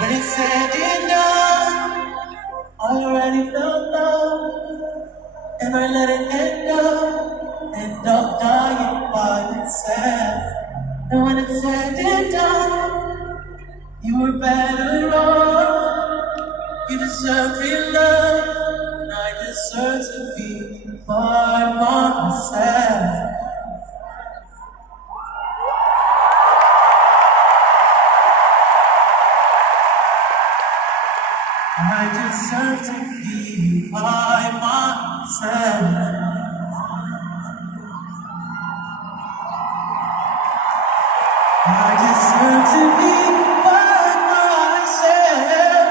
When it's said and done, I already felt love. Never let it end up. End up dying by itself. And when it's said and done, you were better off. You deserve real love, and I deserve to be by myself. I deserve to be by myself. I deserve to be by myself.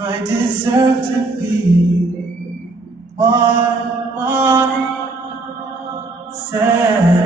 I deserve to be by myself.